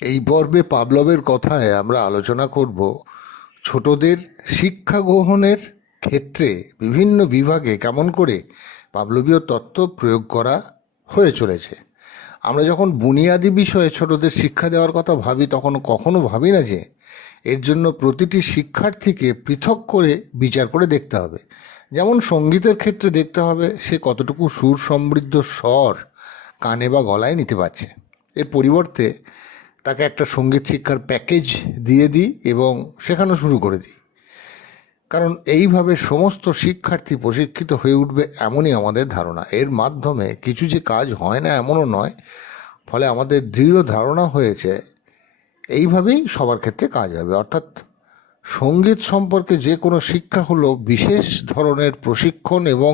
এই পর্বে পাভলভের কথায় আমরা আলোচনা করব ছোটদের শিক্ষা গ্রহণের ক্ষেত্রে বিভিন্ন বিভাগে কেমন করে পাভলভীয় তত্ত্ব প্রয়োগ করা হয়ে চলেছে। আমরা যখন বুনিয়াদি বিষয়ে ছোটদের শিক্ষা দেওয়ার কথা ভাবি তখন কখনো ভাবি না যে এর জন্য প্রতিটি শিক্ষার্থীকে পৃথক করে বিচার করে দেখতে হবে। যেমন সঙ্গীতের ক্ষেত্রে দেখতে হবে সে কতটুকু সুর সমৃদ্ধ স্বর কানে বা গলায় নিতে পারছে। এর পরিবর্তে তাকে একটা সঙ্গীত শিক্ষার প্যাকেজ দিয়ে দিই এবং শেখানো শুরু করে দিই, কারণ এইভাবে সমস্ত শিক্ষার্থী প্রশিক্ষিত হয়ে উঠবে এমনই আমাদের ধারণা। এর মাধ্যমে কিছু যে কাজ হয় না এমনও নয়, ফলে আমাদের দৃঢ় ধারণা হয়েছে এইভাবেই সবার ক্ষেত্রে কাজ হবে। অর্থাৎ সঙ্গীত সম্পর্কে যে কোনো শিক্ষা হলো বিশেষ ধরনের প্রশিক্ষণ এবং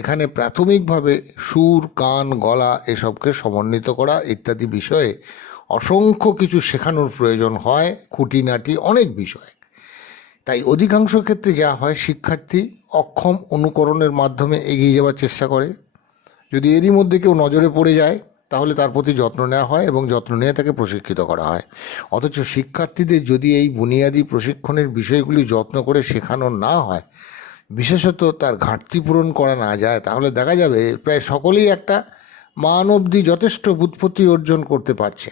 এখানে প্রাথমিকভাবে সুর, কান, গলা এসবকে সমন্বিত করা ইত্যাদি বিষয়ে অসংখ্য কিছু শেখানোর প্রয়োজন হয়, খুঁটিনাটি অনেক বিষয়। তাই অধিকাংশ ক্ষেত্রে যা হয়, শিক্ষার্থী অক্ষম অনুকরণের মাধ্যমে এগিয়ে যাওয়ার চেষ্টা করে। যদি এরই মধ্যে কেউ নজরে পড়ে যায় তাহলে তার প্রতি যত্ন নেওয়া হয় এবং যত্ন নিয়ে তাকে প্রশিক্ষিত করা হয়। অথচ শিক্ষার্থীদের যদি এই বুনিয়াদি প্রশিক্ষণের বিষয়গুলি যত্ন করে শেখানো না হয়, বিশেষত তার ঘাটতি পূরণ করা না যায়, তাহলে দেখা যাবে প্রায় সকলেই একটা মান অবধি যথেষ্ট ব্যুৎপত্তি অর্জন করতে পারছে।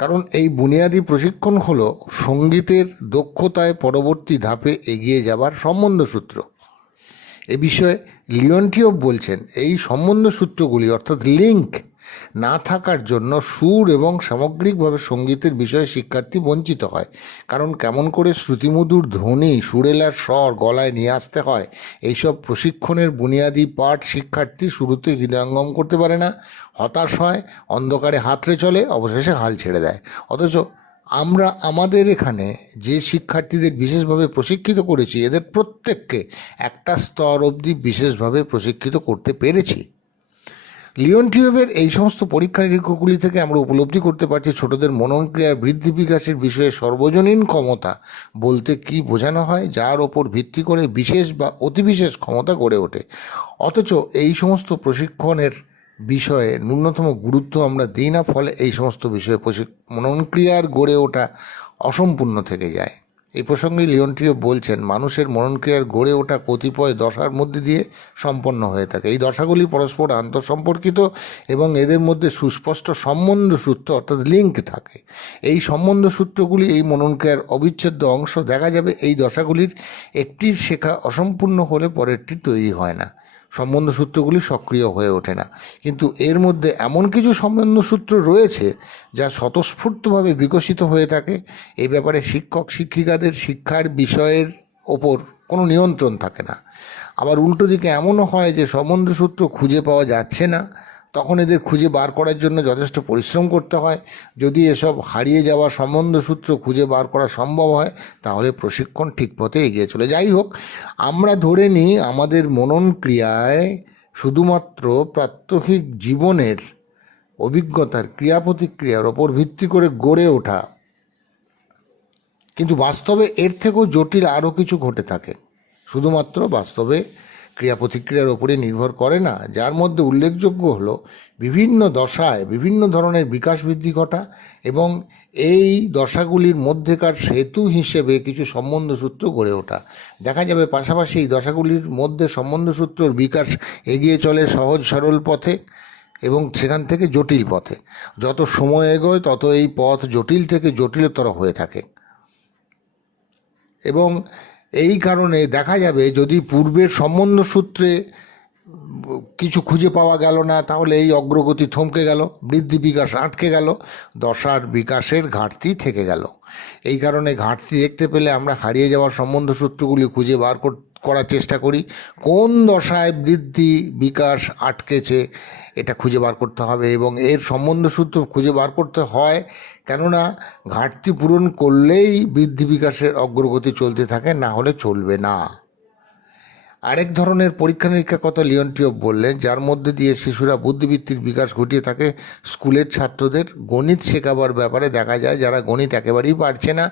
কারণ এই বুনিয়াদি প্রশিক্ষণ হলো সঙ্গীতের দক্ষতায় পরবর্তী ধাপে এগিয়ে যাবার সম্বন্ধসূত্র। এ বিষয়ে লিওনটিয়েভ বলছেন, এই সম্বন্ধসূত্রগুলি অর্থাৎ লিঙ্ক না থাকার জন্য সুর এবং সামগ্রিকভাবে সঙ্গীতের বিষয়ে শিক্ষার্থী বঞ্চিত হয়। কারণ কেমন করে শ্রুতিমধুর ধ্বনি, সুরেলার স্বর গলায় নিয়ে আসতে হয়, এইসব প্রশিক্ষণের বুনিয়াদি পাঠ শিক্ষার্থী শুরুতে হৃদয়ঙ্গম করতে পারে না, হতাশ হয়, অন্ধকারে হাতড়ে চলে, অবশেষে হাল ছেড়ে দেয়। অথচ আমরা আমাদের এখানে যে শিক্ষার্থীদের বিশেষভাবে প্রশিক্ষিত করেছি, এদের প্রত্যেককে একটা স্তর অবধি বিশেষভাবে প্রশিক্ষিত করতে পেরেছি। লিওনটিয়েভের এই সমস্ত পরীক্ষা নিরীক্ষাগুলি থেকে আমরা উপলব্ধি করতে পারছি ছোটদের মনন ক্রিয়ার বৃদ্ধি বিকাশের বিষয়ে সর্বজনীন ক্ষমতা বলতে কি বোঝানো হয়, যার ওপর ভিত্তি করে বিশেষ বা অতিবিশেষ ক্ষমতা গড়ে ওঠে। অথচ এই সমস্ত প্রশিক্ষণের বিষয়ে ন্যূনতম গুরুত্ব আমরা দিই না, ফলে এই সমস্ত বিষয়ে মনন ক্রিয়ার গড়ে ওঠা অসম্পূর্ণ থেকে যায়। এই প্রসঙ্গে লিওনটিয়েভ বলছেন, মানুষের মননক্রিয়ার গড়ে ওঠা কতিপয় দশার মধ্যে দিয়ে সম্পন্ন হয়ে থাকে। এই দশাগুলি পরস্পর আন্তঃসম্পর্কিত এবং এদের মধ্যে সুস্পষ্ট সম্বন্ধসূত্র অর্থাৎ লিঙ্ক থাকে। এই সম্বন্ধসূত্রগুলি এই মননক্রিয়ার অবিচ্ছেদ্য অংশ। দেখা যাবে এই দশাগুলির একটির শেখা অসম্পূর্ণ হলে পরেরটি তৈরি হয় না, সম্বন্ধসূত্রগুলি সক্রিয় হয়ে ওঠে না। কিন্তু এর মধ্যে এমন কিছু সম্বন্ধসূত্র রয়েছে যা স্বতঃস্ফূর্তভাবে বিকশিত হয়ে থাকে। এই ব্যাপারে শিক্ষক শিক্ষিকাদের শিক্ষার বিষয়ের ওপর কোনো নিয়ন্ত্রণ থাকে না। আবার উল্টো দিকে এমনও হয় যে সম্বন্ধসূত্র খুঁজে পাওয়া যাচ্ছে না, তখন এদের খুঁজে বার করার জন্য যথেষ্ট পরিশ্রম করতে হয়। যদি এসব হারিয়ে যাওয়া সম্বন্ধসূত্র খুঁজে বার করা সম্ভব হয় তাহলে প্রশিক্ষণ ঠিক পথে এগিয়ে চলে। যাই হোক, আমরা ধরে নিই আমাদের মনন ক্রিয়ায় শুধুমাত্র প্রাত্যহিক জীবনের অভিজ্ঞতার ক্রিয়া প্রতিক্রিয়ার ওপর ভিত্তি করে গড়ে ওঠা, কিন্তু বাস্তবে এর থেকেও জটিল আরও কিছু ঘটে থাকে। শুধুমাত্র বাস্তবে ক্রিয়া প্রতিক্রিয়ার ওপরে নির্ভর করে না, যার মধ্যে উল্লেখযোগ্য হলো বিভিন্ন দশায় বিভিন্ন ধরনের বিকাশ বৃদ্ধি ঘটা এবং এই দশাগুলির মধ্যেকার সেতু হিসেবে কিছু সম্বন্ধসূত্র গড়ে ওঠা। দেখা যাবে পাশাপাশি এই দশাগুলির মধ্যে সম্বন্ধসূত্রর বিকাশ এগিয়ে চলে সহজ সরল পথে এবং সেখান থেকে জটিল পথে। যত সময় এগোয় তত এই পথ জটিল থেকে জটিলতর হয়ে থাকে। এবং এই কারণে দেখা যাবে যদি পূর্বের সম্বন্ধসূত্রে কিছু খুঁজে পাওয়া গেল না, তাহলে এই অগ্রগতি থমকে গেল, বৃদ্ধি বিকাশ আটকে গেল, দশার বিকাশের ঘাটতি থেকে গেল। এই কারণে ঘাটতি দেখতে পেলে আমরা হারিয়ে যাওয়া সম্বন্ধসূত্রগুলি খুঁজে বার করার চেষ্টা করি। কোন দশায় বৃদ্ধি বিকাশ আটকেছে এটা খুঁজে বার করতে হবে এবং এর সম্বন্ধসূত্র খুঁজে বার করতে হয়, কেননা ঘাটতি পূরণ করলেই বৃদ্ধি বিকাশের অগ্রগতি চলতে থাকে, না হলে চলবে না। আরেক ধরনের পরীক্ষা নিরীক্ষার কথা লিওনটিয়েভ বললেন, যার মধ্যে দিয়ে শিশুরা বুদ্ধিবৃত্তির বিকাশ ঘটিয়ে থাকে। স্কুলের ছাত্রদের গণিত শেখাবার ব্যাপারে দেখা যায় যারা গণিত একেবারেই পারছে না,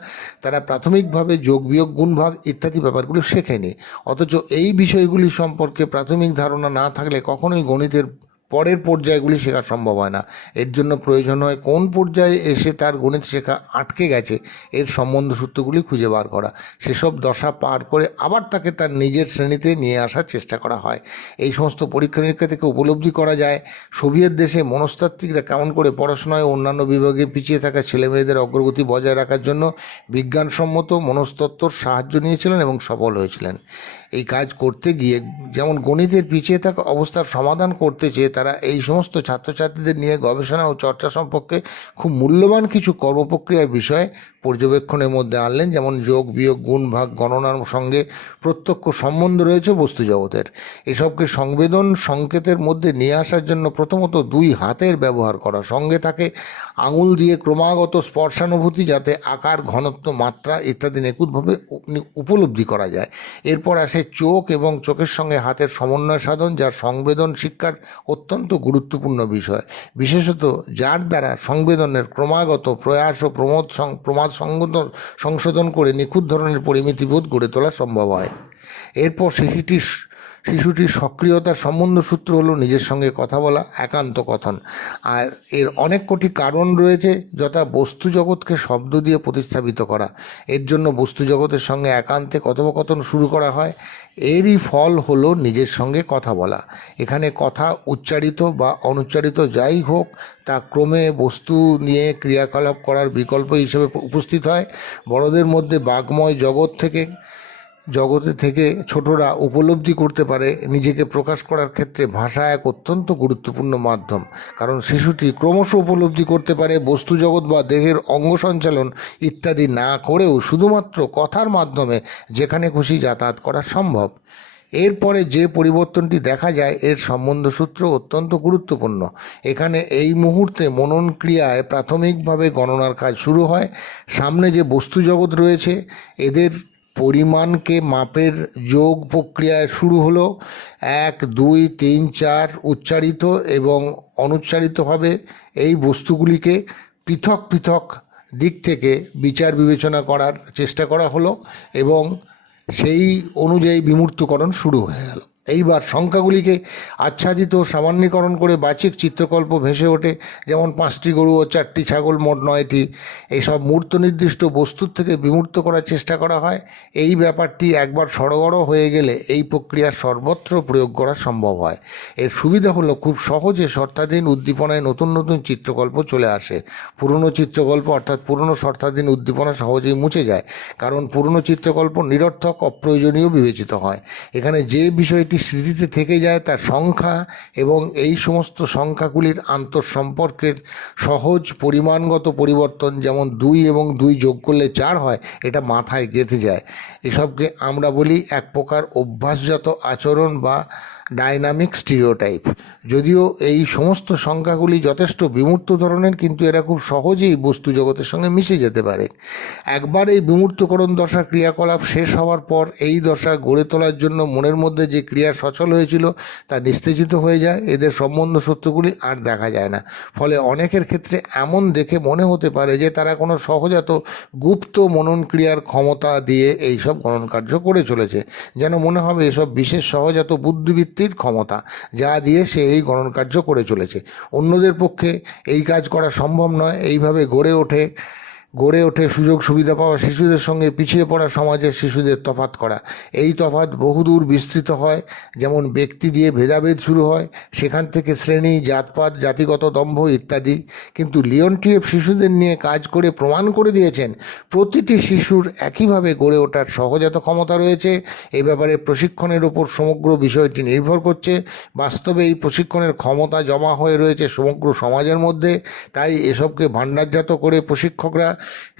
তারা প্রাথমিকভাবে যোগ বিয়োগ গুণ ভাগ ইত্যাদি ব্যাপারগুলো শেখেনি। অথচ এই বিষয়গুলি সম্পর্কে প্রাথমিক ধারণা না থাকলে কখনোই গণিতের পরের পর্যায়গুলি শেখা সম্ভব হয় না। এর জন্য প্রয়োজন হয় কোন পর্যায়ে এসে তার গণিত শেখা আটকে গেছে এর সম্বন্ধ সূত্রগুলি খুঁজে বার করা, সেসব দশা পার করে আবার তাকে তার নিজের শ্রেণীতে নিয়ে আসার চেষ্টা করা হয়। এই সমস্ত পরীক্ষা নিরীক্ষা থেকে উপলব্ধি করা যায় সোভিয়েত দেশে মনস্তাত্ত্বিকরা কেমন করে পড়াশোনায় অন্যান্য বিভাগে পিছিয়ে থাকা ছেলেমেয়েদের অগ্রগতি বজায় রাখার জন্য বিজ্ঞানসম্মত মনস্তত্ত্বর সাহায্য নিয়েছিলেন এবং সফল হয়েছিলেন। এই কাজ করতে গিয়ে যেমন গণিতের পিছিয়ে থাকা অবস্থার সমাধান করতে চেয়ে তারা এই সমস্ত ছাত্রছাত্রীদের নিয়ে গবেষণা ও চর্চা সম্পর্কে খুব মূল্যবান কিছু কর্মপ্রক্রিয়ার বিষয়ে পর্যবেক্ষণের মধ্যে আনলেন, যেমন যোগ বিয়োগ গুণ ভাগ গণনার সঙ্গে প্রত্যক্ষ সম্বন্ধ রয়েছে বস্তু জগতের। এসবকে সংবেদন সংকেতের মধ্যে নিয়ে আসার জন্য প্রথমত দুই হাতের ব্যবহার করা, সঙ্গে থাকে আঙুল দিয়ে ক্রমাগত স্পর্শানুভূতি, যাতে আকার ঘনত্ব মাত্রা ইত্যাদি নিখুঁতভাবে উপলব্ধি করা যায়। এরপর আসে চোখ এবং চোখের সঙ্গে হাতের সমন্বয় সাধন, যা সংবেদন শিক্ষার অত্যন্ত গুরুত্বপূর্ণ বিষয়, বিশেষত যার দ্বারা সংবেদনের ক্রমাগত প্রয়াস ও প্রমাদ সংশোধন করে নিখুঁত ধরনের পরিমিতিবোধ গড়ে তোলা সম্ভব হয়। এরপর শিশুটির সক্রিয়তার সম্বন্ধ সূত্র হলো নিজের সঙ্গে কথা বলা, একান্ত কথন। আর এর অনেক কোটি কারণ রয়েছে, যথা বস্তু জগৎকে শব্দ দিয়ে প্রতিস্থাপিত করা। এর জন্য বস্তু জগতের সঙ্গে একান্তে কথোপকথন শুরু করা হয়। এরই ফল হলো নিজের সঙ্গে কথা বলা। এখানে কথা উচ্চারিত বা অনুচ্চারিত যাই হোক, তা ক্রমে বস্তু নিয়ে ক্রিয়াকলাপ করার বিকল্প হিসেবে উপস্থিত হয়। বড়দের মধ্যে বাগময় জগতে থেকে ছোটরা উপলব্ধি করতে পারে নিজেকে প্রকাশ করার ক্ষেত্রে ভাষা এক অত্যন্ত গুরুত্বপূর্ণ মাধ্যম, কারণ শিশুটি ক্রমশ উপলব্ধি করতে পারে বস্তু জগৎ বা দেহের অঙ্গ সঞ্চালন ইত্যাদি না করেও শুধুমাত্র কথার মাধ্যমে যেখানে খুশি যাতায়াত করা সম্ভব। এরপরে যে পরিবর্তনটি দেখা যায় এর সম্বন্ধসূত্র অত্যন্ত গুরুত্বপূর্ণ। এখানে এই মুহূর্তে মনন ক্রিয়ায় প্রাথমিকভাবে গণনার কাজ শুরু হয়। সামনে যে বস্তু জগৎ রয়েছে এদের পরিমাণকে মাপের যোগ প্রক্রিয়ায় শুরু হলো। 1 2 3 4 উচ্চারিত এবং অনুচ্চারিতভাবে এই বস্তুগুলিকে পৃথক পৃথক দিক থেকে বিচার বিবেচনা করার চেষ্টা করা হলো এবং সেই অনুযায়ী বিমূর্তকরণ শুরু হয়ে গেল। এইবার সংখ্যাগুলিকে আচ্ছাদিত সামান্যীকরণ করে বাচিক চিত্রকল্প ভেসে ওঠে, যেমন 5টি গরু ও 4টি ছাগল, মোট 9টি। এইসব মূর্ত নির্দিষ্ট বস্তুর থেকে বিমূর্ত করার চেষ্টা করা হয়। এই ব্যাপারটি একবার সড়গড় হয়ে গেলে এই প্রক্রিয়া সর্বত্র প্রয়োগ করা সম্ভব হয়। এর সুবিধা হলো খুব সহজে শর্তাধীন উদ্দীপনায় নতুন নতুন চিত্রকল্প চলে আসে। পুরনো চিত্রকল্প অর্থাৎ পুরনো শর্তাধীন উদ্দীপনা সহজেই মুছে যায়, কারণ পুরনো চিত্রকল্প নিরর্থক অপ্রয়োজনীয় বিবেচিত হয়। এখানে যে বিষয়টি স্মৃতিতে থেকে যায় তার সংখ্যা এবং এই সমস্ত সংখ্যাগুলির আন্তঃসম্পর্কের সহজ পরিমাণগত পরিবর্তন, যেমন 2 এবং 2 যোগ করলে 4 হয়, এটা মাথায় গেঁথে যায়। এসবকে আমরা বলি এক প্রকার অভ্যাসজাত আচরণ বা ডাইনামিক স্টিরিওটাইপ। যদিও এই সমস্ত সংখ্যাগুলি যথেষ্ট বিমূর্ত ধরনের, কিন্তু এরা খুব সহজেই বস্তু জগতের সঙ্গে মিশে যেতে পারে। একবার এই বিমূর্তকরণ দশা ক্রিয়াকলাপ শেষ হওয়ার পর এই দশা গড়ে তোলার জন্য মনের মধ্যে যে ক্রিয়া সচল হয়েছিল তা নিস্তেজিত হয়ে যায়। এদের সম্বন্ধ সূত্রগুলি আর দেখা যায় না। ফলে অনেকের ক্ষেত্রে এমন দেখে মনে হতে পারে যে তারা কোনো সহজাত গুপ্ত মনন ক্রিয়ার ক্ষমতা দিয়ে এইসব গণন কার্য করে চলেছে, যেন মনে হবে এসব বিশেষ সহজাত বুদ্ধিবৃত্তির ক্ষমতা, যা দিয়ে সে এই গণন কার্য করে চলেছে। অন্যদের পক্ষে এই কাজ করা সম্ভব নয়। এইভাবে গড়ে ওঠে সুযোগ সুবিধা পাওয়া শিশুদের সঙ্গে পিছিয়ে পড়া সমাজের শিশুদের তফাৎ করা। এই তফাৎ বহুদূর বিস্তৃত হয়, যেমন ব্যক্তি দিয়ে ভেদাভেদ শুরু হয়, সেখান থেকে শ্রেণী, জাতপাত, জাতিগত দম্ভ ইত্যাদি। কিন্তু লিওনটিয়েভ শিশুদের নিয়ে কাজ করে প্রমাণ করে দিয়েছেন প্রতিটি শিশুর একইভাবে গড়ে ওঠার সহজাত ক্ষমতা রয়েছে। এ ব্যাপারে প্রশিক্ষণের উপর সমগ্র বিষয়টি নির্ভর করছে। বাস্তবে এই প্রশিক্ষণের ক্ষমতা জমা হয়ে রয়েছে সমগ্র সমাজের মধ্যে। তাই এসবকে ভাণ্ডারজাত করে প্রশিক্ষকরা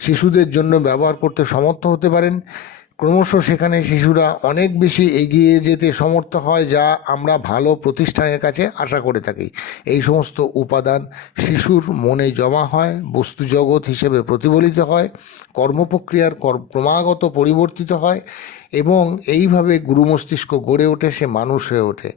শিশুদের জন্য ব্যবহার করতে সমর্থ হতে পারেন। ক্রমশ সেখানে শিশুরা অনেক বেশি এগিয়ে যেতে সমর্থ হয়, যা আমরা ভালো প্রতিষ্ঠানের কাছে আশা করে থাকি। এই সমস্ত উপাদান শিশুর মনে জমা হয়, বস্তু জগৎ হিসেবে প্রতিফলিত হয়, কর্মপ্রক্রিয়ার ক্রমাগত পরিবর্তিত হয়। এবং এইভাবে গুরু মস্তিষ্ক গড়ে ওঠে, সে মানুষ হয়ে ওঠে।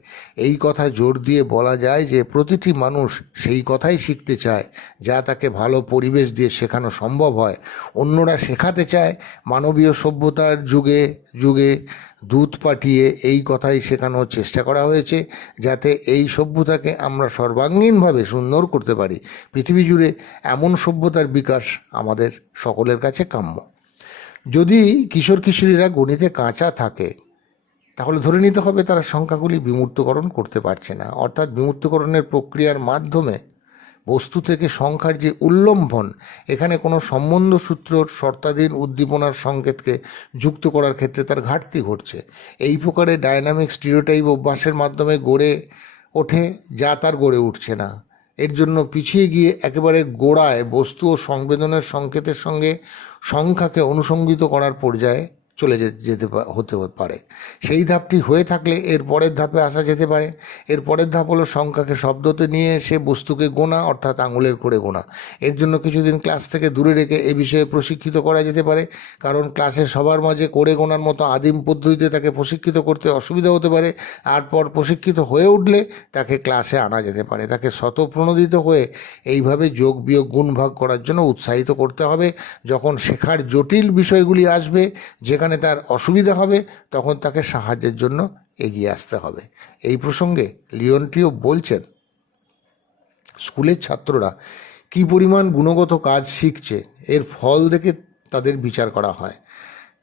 এই কথা জোর দিয়ে বলা যায় যে প্রতিটি মানুষ সেই কথাই শিখতে চায় যা তাকে ভালো পরিবেশ দিয়ে শেখানো সম্ভব হয়। অন্যরা শেখাতে চায়, মানবীয় সভ্যতার যুগে যুগে দূত পাঠিয়ে এই কথাই শেখানোর চেষ্টা করা হয়েছে, যাতে এই সভ্যতাকে আমরা সর্বাঙ্গীনভাবে সুন্দর করতে পারি। পৃথিবী জুড়ে এমন সভ্যতার বিকাশ আমাদের সকলের কাছে কাম্য। যদি কিশোর কিশোরীরা গণিতে কাঁচা থাকে, তাহলে ধরে নিতে হবে তারা সংখ্যাগুলি বিমূর্তকরণ করতে পারছে না। অর্থাৎ বিমূর্তকরণের প্রক্রিয়ার মাধ্যমে বস্তু থেকে সংখ্যার যে উল্লম্ভন, এখানে কোনো সম্বন্ধসূত্র শর্তাধীন উদ্দীপনার সংকেতকে যুক্ত করার ক্ষেত্রে তার ঘাটতি ঘটছে। এই প্রকারে ডায়নামিক স্টিরিওটাইপ অভ্যাসের মাধ্যমে গড়ে ওঠে যা তার গড়ে উঠছে না। এর জন্য পিছিয়ে গিয়ে একেবারে গোড়ায় বস্তু ও সংবেদনের সংকেতের সঙ্গে সংখ্যাকে অনুসঙ্গিত করার পর্যায়ে চলে হতে পারে। সেই ধাপটি হয়ে থাকলে এর পরের ধাপে আসা যেতে পারে। এর পরের ধাপ হলো সংখ্যাকে শব্দতে নিয়ে এসে বস্তুকে গোনা, অর্থাৎ আঙুলের করে গোনা। এর জন্য কিছুদিন ক্লাস থেকে দূরে রেখে এ বিষয়ে প্রশিক্ষিত করা যেতে পারে, কারণ ক্লাসে সবার মাঝে করে গোনার মতো আদিম পদ্ধতিতে তাকে প্রশিক্ষিত করতে অসুবিধা হতে পারে। তারপর প্রশিক্ষিত হয়ে উঠলে তাকে ক্লাসে আনা যেতে পারে। তাকে স্বতঃপ্রণোদিত হয়ে এইভাবে যোগ বিয়োগ গুণ ভাগ করার জন্য উৎসাহিত করতে হবে। যখন শেখার জটিল বিষয়গুলি আসবে, যেখানে তার অসুবিধা হবে, তখন তাকে সাহায্যের জন্য এগিয়ে আসতে হবে। এই প্রসঙ্গে লিওনটিও বলছেন, স্কুলের ছাত্ররা কী পরিমাণ গুণগত কাজ শিখছে এর ফল দেখে তাদের বিচার করা হয়।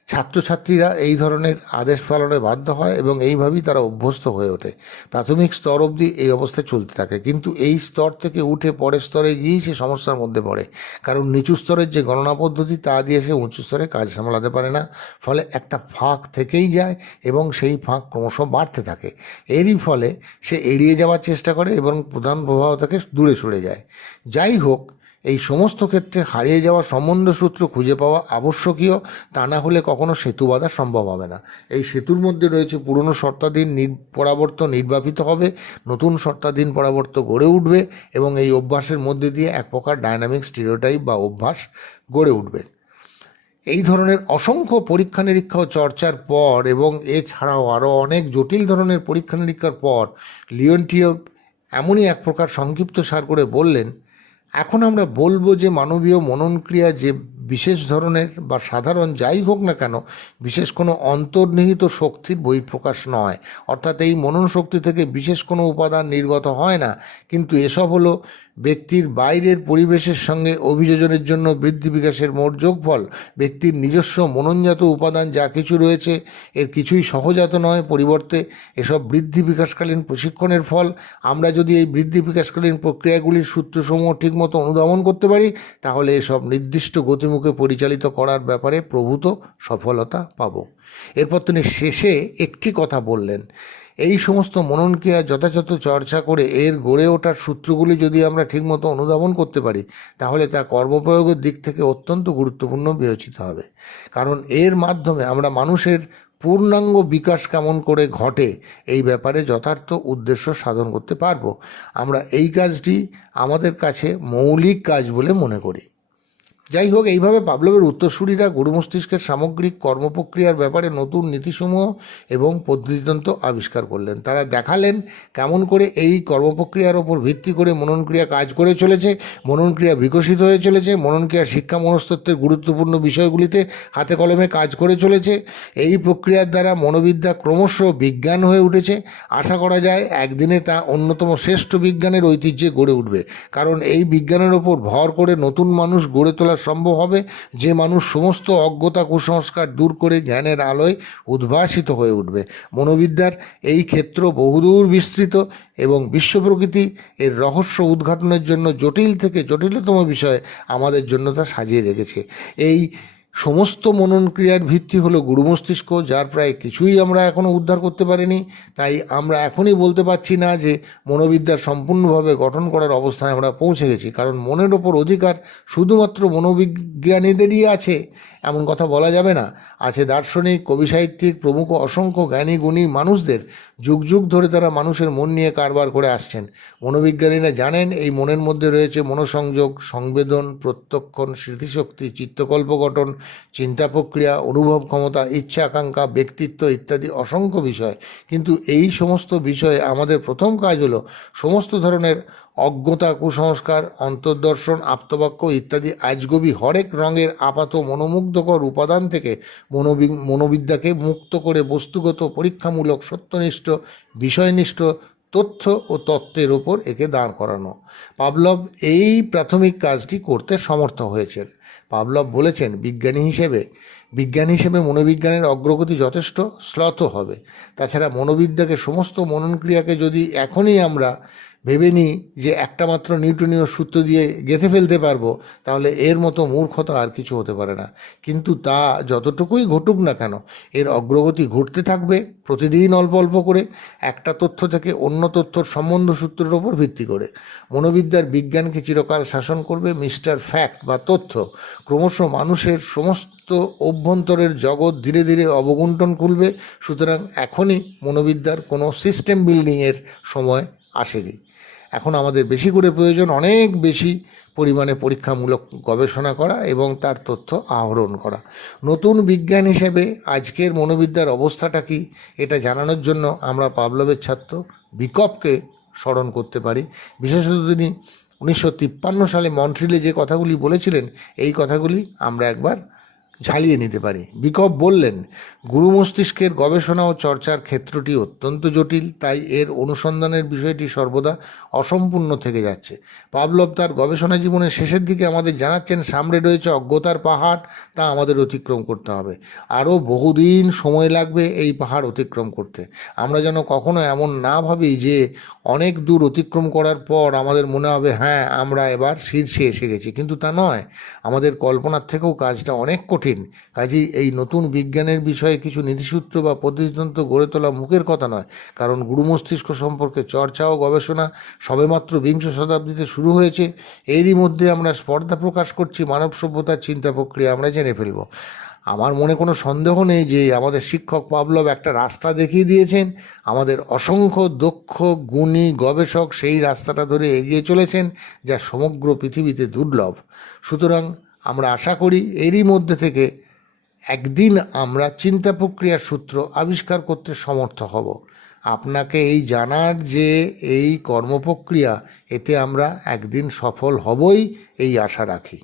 ছাত্রছাত্রীরা এই ধরনের আদেশ পালনে বাধ্য হয় এবং এইভাবেই তারা অভ্যস্ত হয়ে ওঠে। প্রাথমিক স্তর অবধি এই অবস্থায় চলতে থাকে, কিন্তু এই স্তর থেকে উঠে পরের স্তরে গিয়েই সে সমস্যার মধ্যে পড়ে, কারণ নিচু স্তরের যে গণনা পদ্ধতি তা দিয়ে সে উঁচু স্তরে কাজ সামলাতে পারে না। ফলে একটা ফাঁক থেকেই যায় এবং সেই ফাঁক ক্রমশ বাড়তে থাকে। এরই ফলে সে এড়িয়ে যাওয়ার চেষ্টা করে এবং প্রধান প্রবাহ থেকে দূরে সরে যায়। যাই হোক, এই সমস্ত ক্ষেত্রে হারিয়ে যাওয়া সম্বন্ধসূত্র খুঁজে পাওয়া আবশ্যকীয়, তা না হলে কখনো সেতু বাঁধা সম্ভব হবে না। এই সেতুর মধ্যে রয়েছে পুরনো শর্তাধীন পরাবর্ত নির্বাপিত হবে, নতুন শর্তাধীন পরাবর্ত গড়ে উঠবে এবং এই অভ্যাসের মধ্যে দিয়ে এক প্রকার ডায়নামিক স্টিরিওটাইপ বা অভ্যাস গড়ে উঠবে। এই ধরনের অসংখ্য পরীক্ষা নিরীক্ষা ও চর্চার পর এবং এছাড়াও আরও অনেক জটিল ধরনের পরীক্ষা নিরীক্ষার পর লিওনটিও এমনই এক প্রকার সংক্ষিপ্ত সার করে বললেন, এখন আমরা বলবো যে মানবীয় মননক্রিয়া যে বিশেষ ধরনের বা সাধারণ যাই হোক না কেন, বিশেষ কোনো অন্তর্নিহিত শক্তির বহিঃপ্রকাশ নয়। অর্থাৎ এই মনন শক্তি থেকে বিশেষ কোনো উপাদান নির্গত হয় না, কিন্তু এসব হলো ব্যক্তির বাইরের পরিবেশের সঙ্গে অভিযোজনের জন্য বৃদ্ধি বিকাশের মোট যোগফল। ব্যক্তির নিজস্ব মননজাত উপাদান যা কিছু রয়েছে এর কিছুই সহজাত নয়, পরিবর্তে এসব বৃদ্ধি বিকাশকালীন প্রশিক্ষণের ফল। আমরা যদি এই বৃদ্ধি বিকাশকালীন প্রক্রিয়াগুলির সূত্রসমূহ ঠিকমতো অনুধাবন করতে পারি, তাহলে এসব নির্দিষ্ট গতিমুখে পরিচালিত করার ব্যাপারে প্রভূত সফলতা পাব। এরপর তিনি শেষে একটি কথা বললেন, এই সমস্ত মননক্রিয়া যথাযথ চর্চা করে এর গড়ে ওঠার সূত্রগুলি যদি আমরা ঠিকমতো অনুধাবন করতে পারি, তাহলে তা কর্মপ্রয়োগের দিক থেকে অত্যন্ত গুরুত্বপূর্ণ বিবেচিত হবে। কারণ এর মাধ্যমে আমরা মানুষের পূর্ণাঙ্গ বিকাশ কেমন করে ঘটে এই ব্যাপারে যথার্থ উদ্দেশ্য সাধন করতে পারব। আমরা এই কাজটি আমাদের কাছে মৌলিক কাজ বলে মনে করি। যাই হোক, এইভাবে পাভলভের উত্তরসূরিরা গুরু মস্তিষ্কের সামগ্রিক কর্মপ্রক্রিয়ার ব্যাপারে নতুন নীতিসমূহ এবং পদ্ধতিতন্ত্র আবিষ্কার করলেন। তারা দেখালেন কেমন করে এই কর্মপ্রক্রিয়ার ওপর ভিত্তি করে মননক্রিয়া কাজ করে চলেছে, মননক্রিয়া বিকশিত হয়ে চলেছে, মননক্রিয়ার শিক্ষা মনস্তত্ত্বের গুরুত্বপূর্ণ বিষয়গুলিতে হাতে কলমে কাজ করে চলেছে। এই প্রক্রিয়ার দ্বারা মনোবিদ্যা ক্রমশ বিজ্ঞান হয়ে উঠেছে। আশা করা যায় একদিনে তা অন্যতম শ্রেষ্ঠ বিজ্ঞানের ঐতিহ্যে গড়ে উঠবে, কারণ এই বিজ্ঞানের ওপর ভর করে নতুন মানুষ গড়ে তোলা সম্ভব হবে, যে মানুষ সমস্ত অজ্ঞতা কুসংস্কার দূর করে জ্ঞানের আলোয় উদ্ভাসিত হয়ে উঠবে। মনোবিদ্যার এই ক্ষেত্র বহুদূর বিস্তৃত এবং বিশ্ব প্রকৃতি এর রহস্য উদ্ঘাটনের জন্য জটিল থেকে জটিলতম বিষয় আমাদের জন্য তা সাজিয়ে রেখেছে। এই সমস্ত মননক্রিয়ার ভিত্তি হলো গুরু মস্তিষ্ক, যার প্রায় কিছুই আমরা এখনও উদ্ধার করতে পারিনি। তাই আমরা এখনই বলতে পারছি না যে মনোবিদ্যার সম্পূর্ণভাবে গঠন করার অবস্থায় আমরা পৌঁছে গেছি, কারণ মনের ওপর অধিকার শুধুমাত্র মনোবিজ্ঞানীদেরই আছে এমন কথা বলা যাবে না। আছে দার্শনিক, কবি সাহিত্যিক প্রমুখ অসংখ্য জ্ঞানী গুণী মানুষদের, যুগ যুগ ধরে তারা মানুষের মন নিয়ে কারবার করে আসছেন। মনোবিজ্ঞানীরা জানেন এই মনের মধ্যে রয়েছে মনোসংযোগ, সংবেদন, প্রত্যক্ষণ, স্মৃতিশক্তি, চিত্তকল্প গঠন, চিন্তা প্রক্রিয়া, অনুভব ক্ষমতা, ইচ্ছা আকাঙ্ক্ষা, ব্যক্তিত্ব ইত্যাদি অসংখ্য বিষয়। কিন্তু এই সমস্ত বিষয়ে আমাদের প্রথম কাজ হলো সমস্ত ধরনের অজ্ঞতা, কুসংস্কার, অন্তর্দর্শন, আপ্তবাক্য ইত্যাদি আজগবি হরেক রঙের আপাত মনোমুগ্ধকর উপাদান থেকে মনোবিদ্যাকে মুক্ত করে বস্তুগত, পরীক্ষামূলক, সত্যনিষ্ঠ, বিষয়নিষ্ঠ তথ্য ও তত্ত্বের ওপর একে দাঁড় করানো। পাভলভ এই প্রাথমিক কাজটি করতে সমর্থ হয়েছেন। পাভলভ বলেছেন, বিজ্ঞান হিসেবে মনোবিজ্ঞানের অগ্রগতি যথেষ্ট শ্লথ হবে। তাছাড়া মনোবিদ্যাকে, সমস্ত মনন ক্রিয়াকে যদি এখনই আমরা ভেবে নিই যে একটা মাত্র নিউটনীয় সূত্র দিয়ে গেঁথে ফেলতে পারবো, তাহলে এর মতো মূর্খতা আর কিছু হতে পারে না। কিন্তু তা যতটুকুই ঘটুক না কেন, এর অগ্রগতি ঘটতে থাকবে প্রতিদিন অল্প অল্প করে, একটা তথ্য থেকে অন্য তথ্যর সম্বন্ধ সূত্রের ওপর ভিত্তি করে। মনোবিদ্যার বিজ্ঞানকে চিরকাল শাসন করবে মিস্টার ফ্যাক্ট বা তথ্য। ক্রমশ মানুষের সমস্ত অভ্যন্তরের জগৎ ধীরে ধীরে অবগুণ্ঠন খুলবে। সুতরাং এখনই মনোবিদ্যার কোনো সিস্টেম বিল্ডিংয়ের সময় আসেনি। এখন আমাদের বেশি করে প্রয়োজন অনেক বেশি পরিমাণে পরীক্ষামূলক গবেষণা করা এবং তার তথ্য আহরণ করা। নতুন বিজ্ঞান হিসেবে আজকের মনোবিদ্যার অবস্থাটা কি, এটা জানানোর জন্য আমরা পাভলভের ছাত্র বিকপকে স্মরণ করতে পারি। বিশেষত তিনি 1953 সালে মন্ট্রিলে যে কথাগুলি বলেছিলেন, এই কথাগুলি আমরা একবার ঝালিয়ে নিতে পারি। বিকপ বললেন, গুরু মস্তিষ্কের গবেষণা ও চর্চার ক্ষেত্রটি অত্যন্ত জটিল, তাই এর অনুসন্ধানের বিষয়টি সর্বদা অসম্পূর্ণ থেকে যাচ্ছে। পাভলভ তার গবেষণা জীবনের শেষের দিকে আমাদের জানাচ্ছেন, সামনে রয়েছে অজ্ঞতার পাহাড়, তা আমাদের অতিক্রম করতে হবে। আরও বহুদিন সময় লাগবে এই পাহাড় অতিক্রম করতে। আমরা যেন কখনো এমন না ভাবি যে অনেক দূর অতিক্রম করার পর আমাদের মনে হবে হ্যাঁ আমরা এবার শীর্ষে এসে গেছি, কিন্তু তা নয়। আমাদের কল্পনার থেকেও কাজটা অনেক কঠিন। কাজেই এই নতুন বিজ্ঞানের বিষয়ে কিছু নীতিসূত্র বা পদ্ধতিতন্ত্র গড়ে তোলা মুখের কথা নয়, কারণ গুরু মস্তিষ্ক সম্পর্কে চর্চা ও গবেষণা সবেমাত্র বিংশ শতাব্দীতে শুরু হয়েছে। এরই মধ্যে আমরা স্পর্ধা প্রকাশ করছি মানব সভ্যতার চিন্তা প্রক্রিয়া আমরা জেনে ফেলব। আমার মনে কোনো সন্দেহ নেই যে আমাদের শিক্ষক পাভলভ একটা রাস্তা দেখিয়ে দিয়েছেন। আমাদের অসংখ্য দক্ষ গুণী গবেষক সেই রাস্তাটা ধরে এগিয়ে চলেছেন, যা সমগ্র পৃথিবীতে দুর্লভ। সুতরাং আমরা আশা করি এরই মধ্যে থেকে একদিন আমরা চিন্তা প্রক্রিয়ার সূত্র আবিষ্কার করতে সমর্থ হব। আপনাকে এই জানার যে এই কর্মপ্রক্রিয়া, এতে আমরা একদিন সফল হবই, এই আশা রাখি।